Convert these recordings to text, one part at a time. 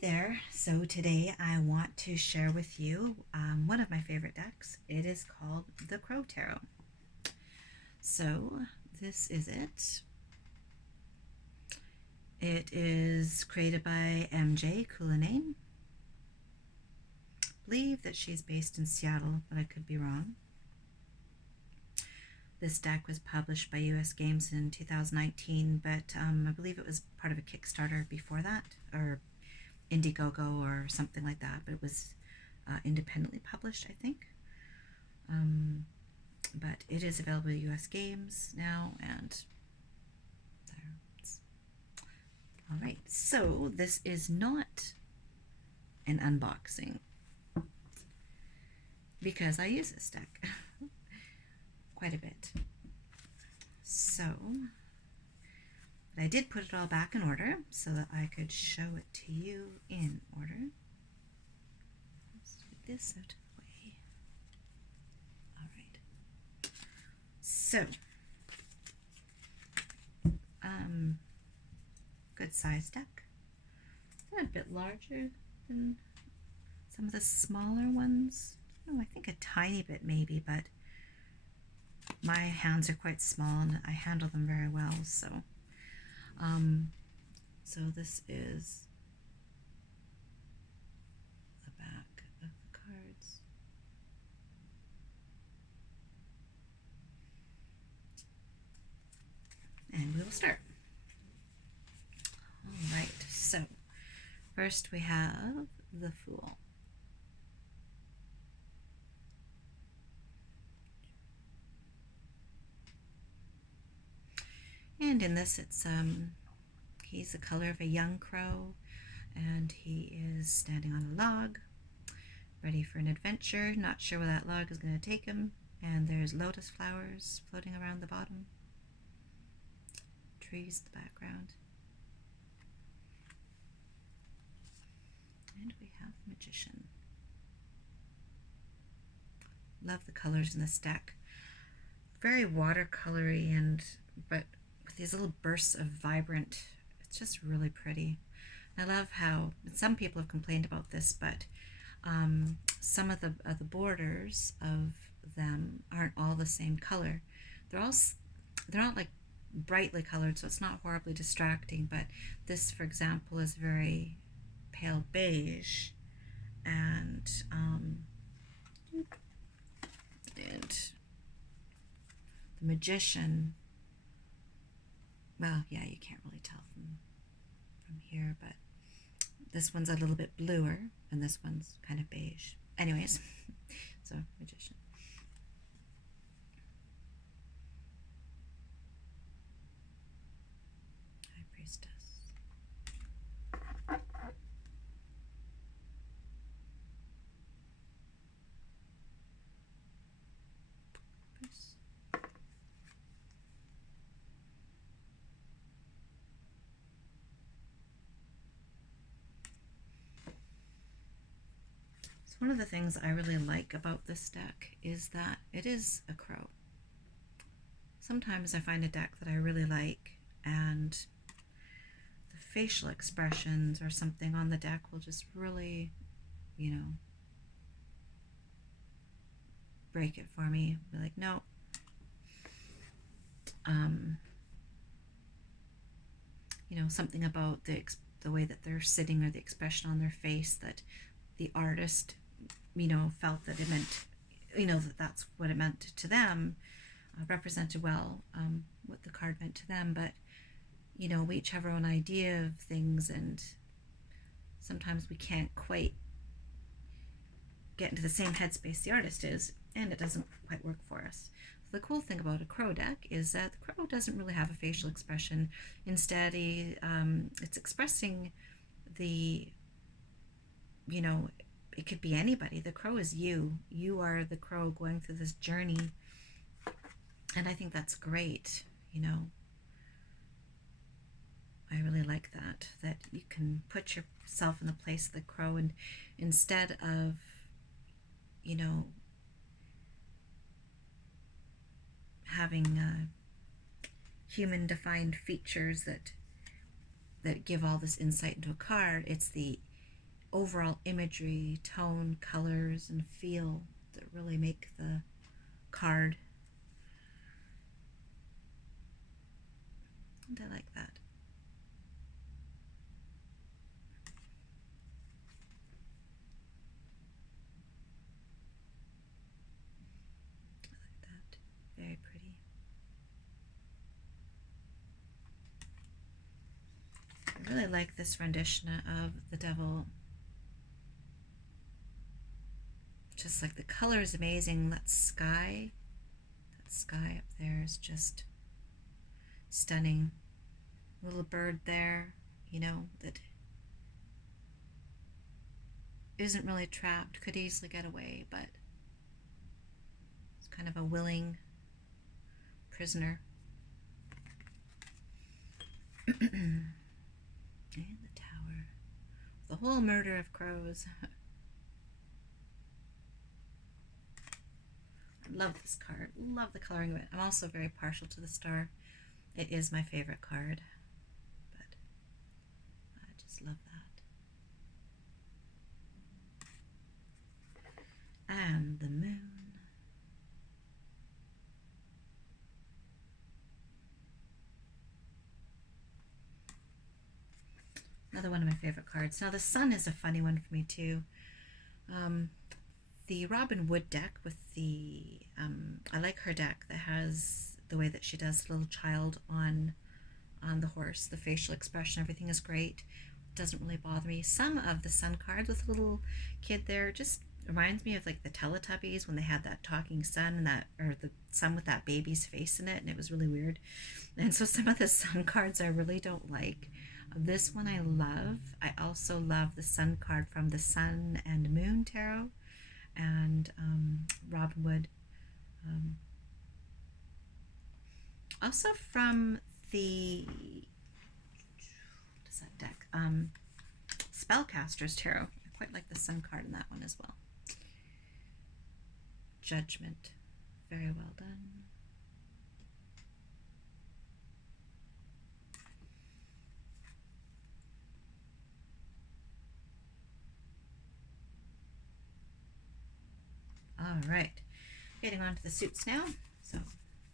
There. So today I want to share with you one of my favorite decks. It is called the Crow Tarot. So this is it. It is created by MJ Cullinane. I believe that she's based in Seattle, but I could be wrong. This deck was published by US Games in 2019, but I believe it was part of a Kickstarter before that, or Indiegogo or something like that, but it was independently published, I think. But it is available at US Games now, and there. All right, so this is not an unboxing because I use this deck quite a bit. So, but I did put it all back in order so that I could show it to you in order. Let's get this out of the way. All right. So, good size deck. A bit larger than some of the smaller ones. Oh, I think a tiny bit maybe, but my hands are quite small and I handle them very well. So this is the back of the cards. And we will start. All right, so first we have the Fool. And in this, it's he's the color of a young crow, and he is standing on a log, ready for an adventure, not sure where that log is going to take him. And there's lotus flowers floating around the bottom, trees in the background. And we have the Magician. Love the colors in this deck. Very watercolory, but with these little bursts of vibrant, it's just really pretty. I love how some people have complained about this, but some of the borders of them aren't all the same color. They're not like brightly colored, so it's not horribly distracting. But this, for example, is very pale beige, and the Magician. Well, yeah, you can't really tell from here, but this one's a little bit bluer, and this one's kind of beige. Anyways, so Magician. High Priestess. One of the things I really like about this deck is that it is a crow. Sometimes I find a deck that I really like and the facial expressions or something on the deck will just really, break it for me. Be like, no. Something about the way that they're sitting or the expression on their face that the artist felt that it meant, that that's what it meant to them, represented well what the card meant to them. But, we each have our own idea of things, and sometimes we can't quite get into the same headspace the artist is, and it doesn't quite work for us. So the cool thing about a crow deck is that the crow doesn't really have a facial expression. Instead, it's expressing the, it could be anybody. The crow is you. You are the crow going through this journey. And I think that's great, I really like that you can put yourself in the place of the crow, and instead of, having human defined features that give all this insight into a card, it's the overall imagery, tone, colors, and feel that really make the card. And I like that. I like that. Very pretty. I really like this rendition of the Devil. Just like the color is amazing. That sky up there is just stunning. Little bird there, you know, that isn't really trapped, could easily get away, but it's kind of a willing prisoner. And the tower. The whole murder of crows. I love this card. Love the coloring of it. I'm also very partial to the star. It is my favorite card, but I just love that. And the moon. Another one of my favorite cards. Now the sun is a funny one for me too. The Robin Wood deck with the, I like her deck that has the way that she does the little child on the horse, the facial expression, everything is great. Doesn't really bother me. Some of the sun cards with a little kid there just reminds me of like the Teletubbies when they had that talking sun and that, or the sun with that baby's face in it, and it was really weird. And so some of the sun cards I really don't like. This one I love. I also love the sun card from the Sun and Moon Tarot and Robin Wood. Also from the, what is that deck? Spellcasters Tarot. I quite like the sun card in that one as well. Judgment. Very well done. All right, getting on to the suits now. So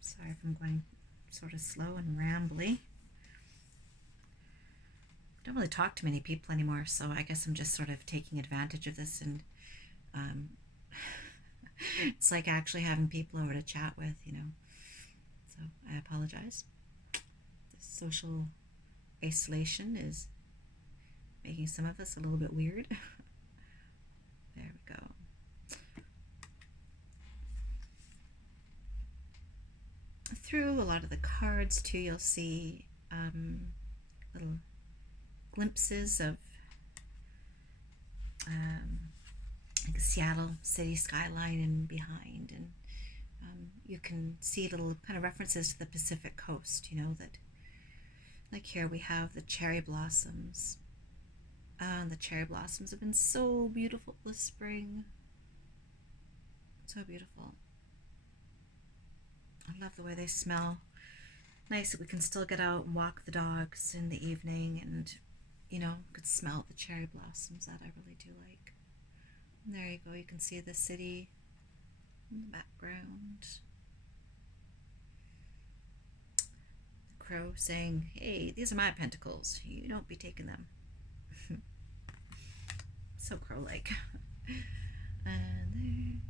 sorry if I'm going sort of slow and rambly. Don't really talk to many people anymore, so I guess I'm just sort of taking advantage of this, and it's like actually having people over to chat with, you know. So I apologize. The social isolation is making some of us a little bit weird. There we go. Through a lot of the cards too, you'll see little glimpses of like Seattle city skyline and behind, and you can see little kind of references to the Pacific coast, you know, that like here we have the cherry blossoms. The cherry blossoms have been so beautiful this spring. So beautiful. I love the way they smell. Nice that we can still get out and walk the dogs in the evening and, you know, could smell the cherry blossoms. That I really do like. And there you go. You can see the city in the background. The crow saying, "Hey, these are my pentacles. You don't be taking them." So crow-like. And there,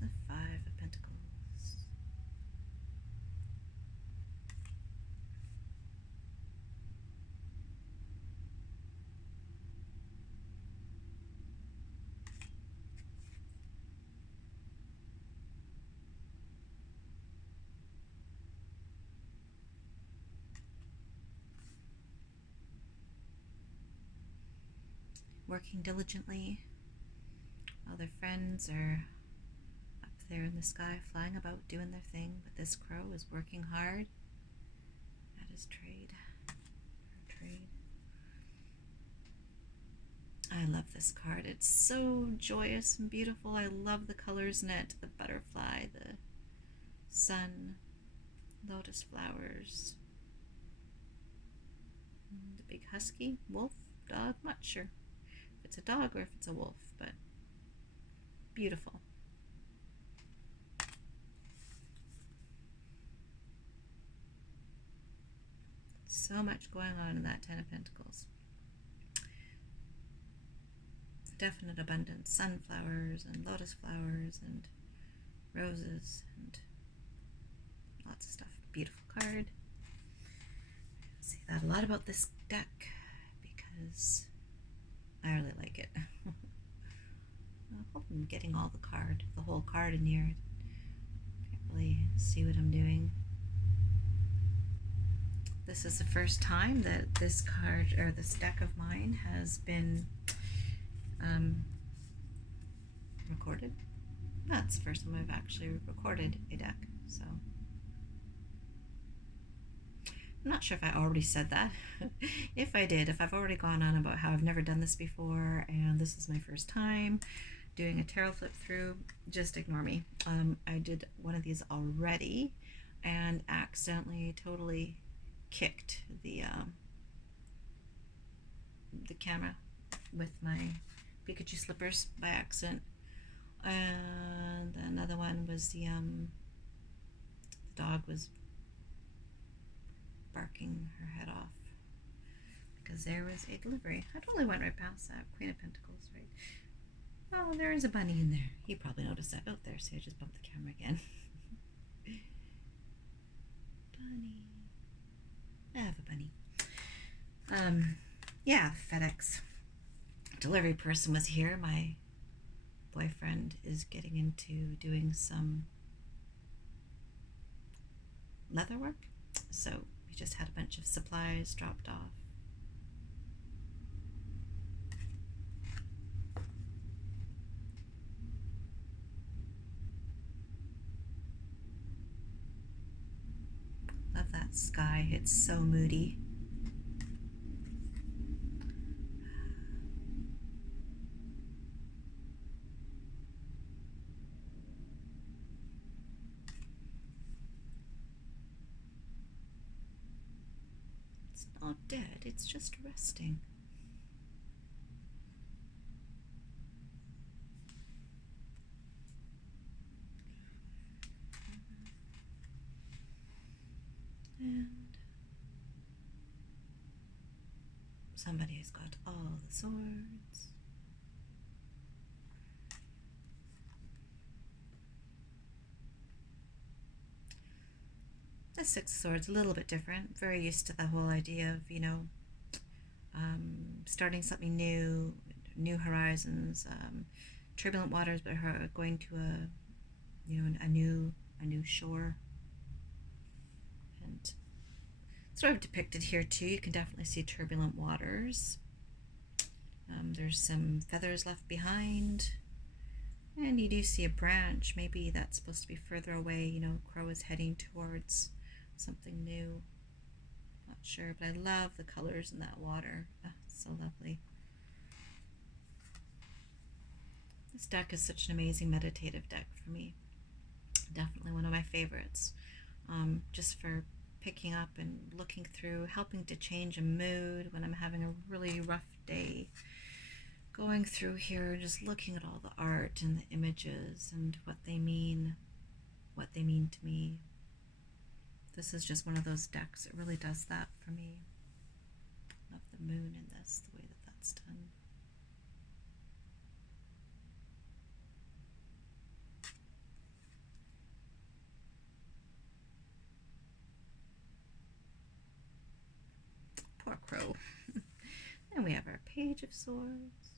the Five of Pentacles. Working diligently while their friends are up there in the sky flying about doing their thing, but this crow is working hard at his trade. I love this card. It's so joyous and beautiful. I love the colors in it. The butterfly, the sun, lotus flowers, the big husky, wolf, dog, not sure. it's a dog or if it's a wolf, but beautiful. So much going on in that Ten of Pentacles. Definite abundance. Sunflowers and lotus flowers and roses and lots of stuff. Beautiful card. I say that a lot about this deck because I really like it. I hope I'm getting all the whole card in here. Can't really see what I'm doing. This is the first time that this card or this deck of mine has been recorded. That's the first time I've actually recorded a deck, so I'm not sure if I already said that. If I did, if I've already gone on about how I've never done this before and this is my first time doing a tarot flip through, just ignore me. I did one of these already and accidentally totally kicked the camera with my Pikachu slippers by accident. And another one was the dog was barking her head off because there was a delivery. I totally went right past that. Queen of Pentacles, right? Oh, there is a bunny in there. He probably noticed that out there, so I just bumped the camera again. Bunny. I have a bunny. Yeah, FedEx delivery person was here. My boyfriend is getting into doing some leather work, so we just had a bunch of supplies dropped off. Love that sky. It's so moody. It's not dead, it's just resting. And somebody has got all the swords. The Six of Swords, a little bit different. Very used to the whole idea of, starting something new, new horizons, turbulent waters, but her going to a new shore. And sort of depicted here too. You can definitely see turbulent waters. There's some feathers left behind. And you do see a branch. Maybe that's supposed to be further away. Crow is heading towards something new. Not sure, but I love the colors in that water. Oh, so lovely. This deck is such an amazing meditative deck for me. Definitely one of my favorites. Just for picking up and looking through, helping to change a mood when I'm having a really rough day. Going through here, just looking at all the art and the images and what they mean to me. This is just one of those decks. It really does that for me. Love the moon in this, the way that that's done. Poor Crow. Then we have our Page of Swords,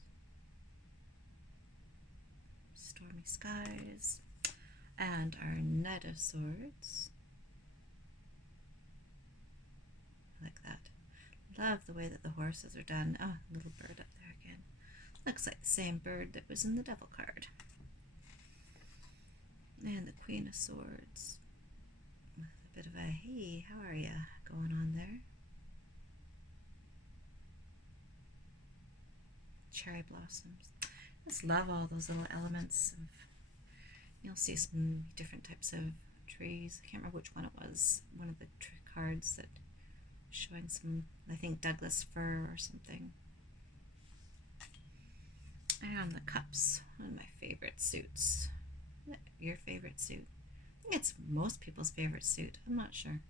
Stormy Skies, and our Knight of Swords. I like that. Love the way that the horses are done. Oh, little bird up there again. Looks like the same bird that was in the Devil card. And the Queen of Swords. With a bit of a, hey, how are ya going on there? Cherry blossoms. I just love all those little elements of, you'll see some different types of trees. I can't remember which one it was. One of the cards that showing some, I think, Douglas fir or something. And the cups, one of my favorite suits. Your favorite suit? I think it's most people's favorite suit. I'm not sure.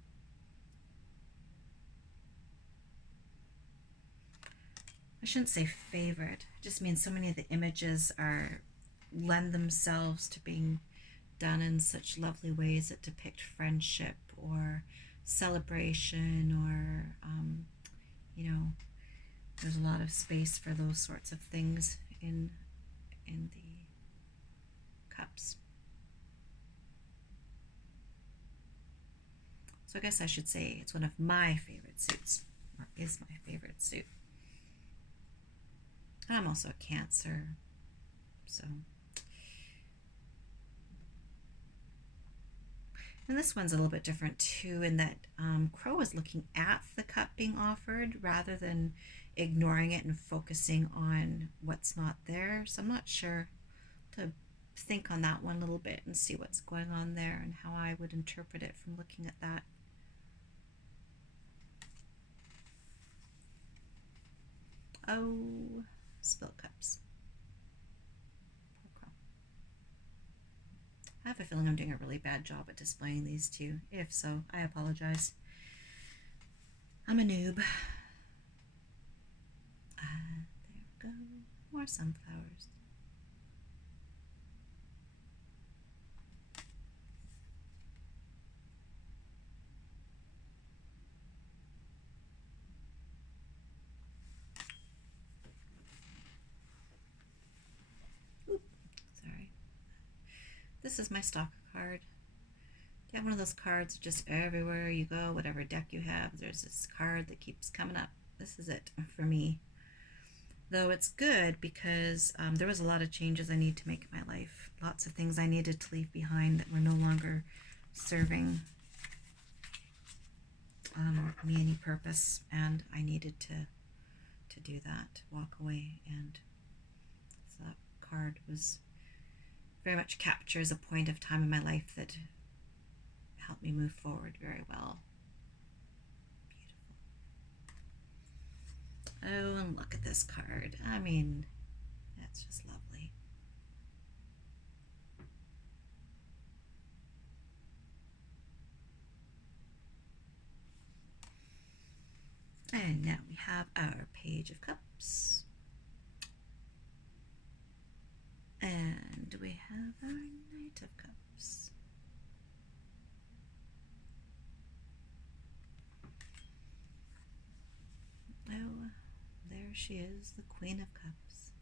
I shouldn't say favorite. It just means so many of the images are lend themselves to being done in such lovely ways that depict friendship or celebration or you know, there's a lot of space for those sorts of things in the cups. So I guess I should say it's one of my favorite suits, or is my favorite suit. And I'm also a Cancer, so. And this one's a little bit different too, in that Crow is looking at the cup being offered rather than ignoring it and focusing on what's not there. So I'm not sure to think on that one a little bit and see what's going on there and how I would interpret it from looking at that. Oh, spill cups. Poor Crow. I have a feeling I'm doing a really bad job at displaying these two. If so, I apologize. I'm a noob. There we go. More sunflowers. Oop, sorry. This is my stock card. You have one of those cards just everywhere you go, whatever deck you have, there's this card that keeps coming up. This is it for me. Though it's good because there was a lot of changes I need to make in my life. Lots of things I needed to leave behind that were no longer serving me any purpose, and I needed to do that, walk away. And so that card was very much captures a point of time in my life that helped me move forward very well. Beautiful. Oh, and look at this card. I mean, that's just lovely. And now we have our Page of Cups. And we have our Knight of Cups. Oh, there she is, the Queen of Cups.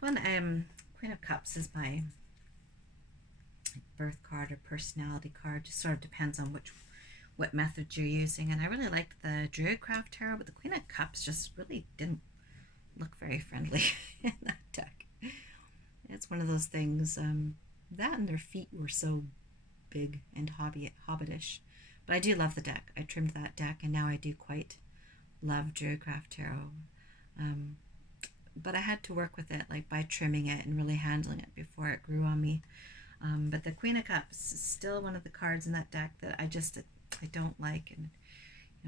One Queen of Cups is my birth card or personality card. Just sort of depends on what method you're using. And I really liked the Druidcraft Tarot, but the Queen of Cups just really didn't look very friendly in that deck. It's one of those things. That and their feet were so big and hobbitish. But I do love the deck. I trimmed that deck, and now I do quite love Druidcraft Tarot. Um, but I had to work with it, like by trimming it and really handling it before it grew on me. But the Queen of Cups is still one of the cards in that deck that I don't like, and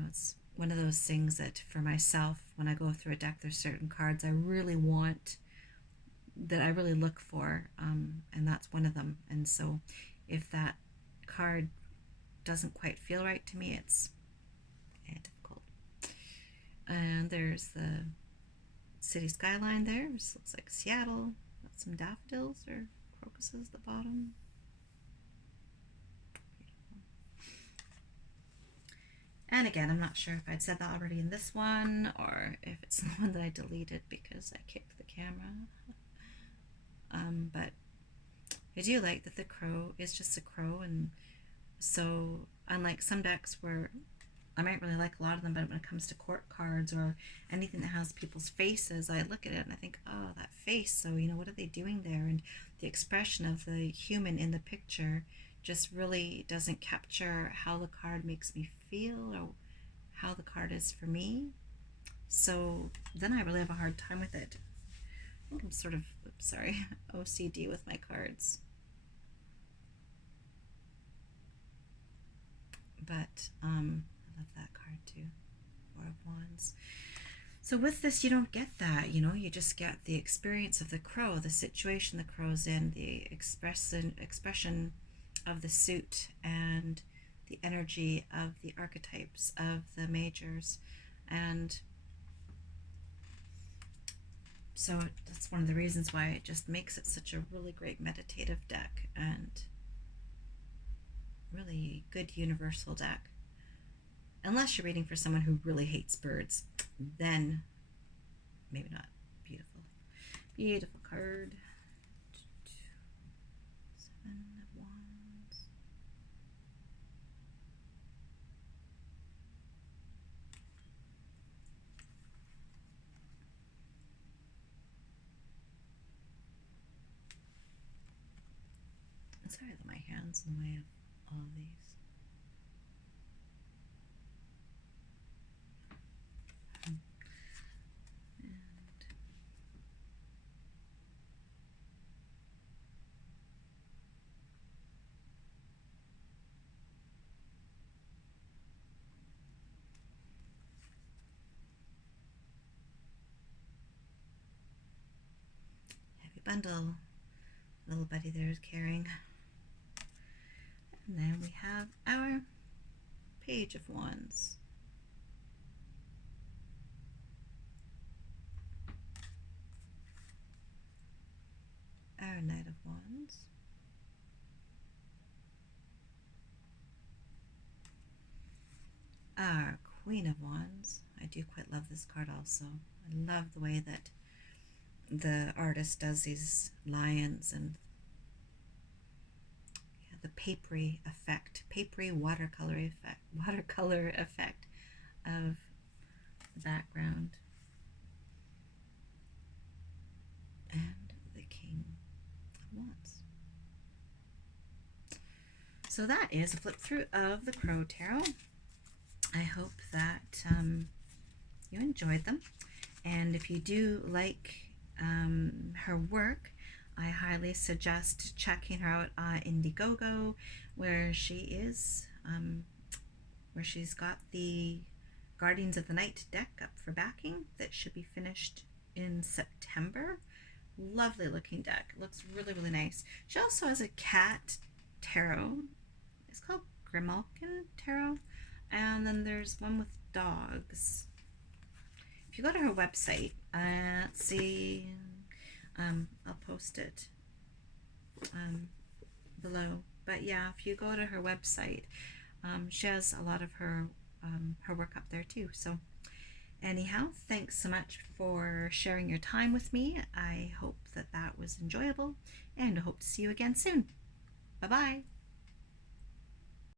it's one of those things that for myself, when I go through a deck, there's certain cards I really want, that I really look for, and that's one of them. And so, if that card doesn't quite feel right to me, it's difficult. And there's the city skyline there. This looks like Seattle. Got some daffodils or crocuses at the bottom. And again, I'm not sure if I'd said that already in this one or if it's the one that I deleted because I kicked the camera. But I do like that the crow is just a crow, and so unlike some decks where I might really like a lot of them, but when it comes to court cards or anything that has people's faces, I look at it and I think, oh, that face. So, what are they doing there? And the expression of the human in the picture just really doesn't capture how the card makes me feel or how the card is for me. So then I really have a hard time with it. I think I'm sort of, OCD with my cards. But I love that card too. Four of Wands. So with this, you don't get that, you know, you just get the experience of the crow, the situation the crow's in, the expression of the suit, and the energy of the archetypes of the majors. And so that's one of the reasons why it just makes it such a really great meditative deck and really good universal deck. Unless you're reading for someone who really hates birds, then maybe not. Beautiful. Beautiful card. Seven of Wands. I'm sorry that my hand's in the way of all of these. Heavy bundle. Little buddy there is carrying. And then we have our Page of Wands. Our Knight of Wands. Our Queen of Wands. I do quite love this card also. I love the way that the artist does these lions and the papery effect, papery watercolor effect of the background. And the King of Wands. So that is a flip through of the Crow Tarot. I hope that you enjoyed them. And if you do like her work, I highly suggest checking her out on Indiegogo, where she is, where she's got the Guardians of the Night deck up for backing that should be finished in September. Lovely looking deck. It looks really, really nice. She also has a cat tarot. It's called Grimalkin Tarot. And then there's one with dogs. If you go to her website, let's see, I'll post it below. But yeah, if you go to her website, she has a lot of her work up there too. So anyhow, thanks so much for sharing your time with me. I hope that that was enjoyable, and I hope to see you again soon. Bye-bye.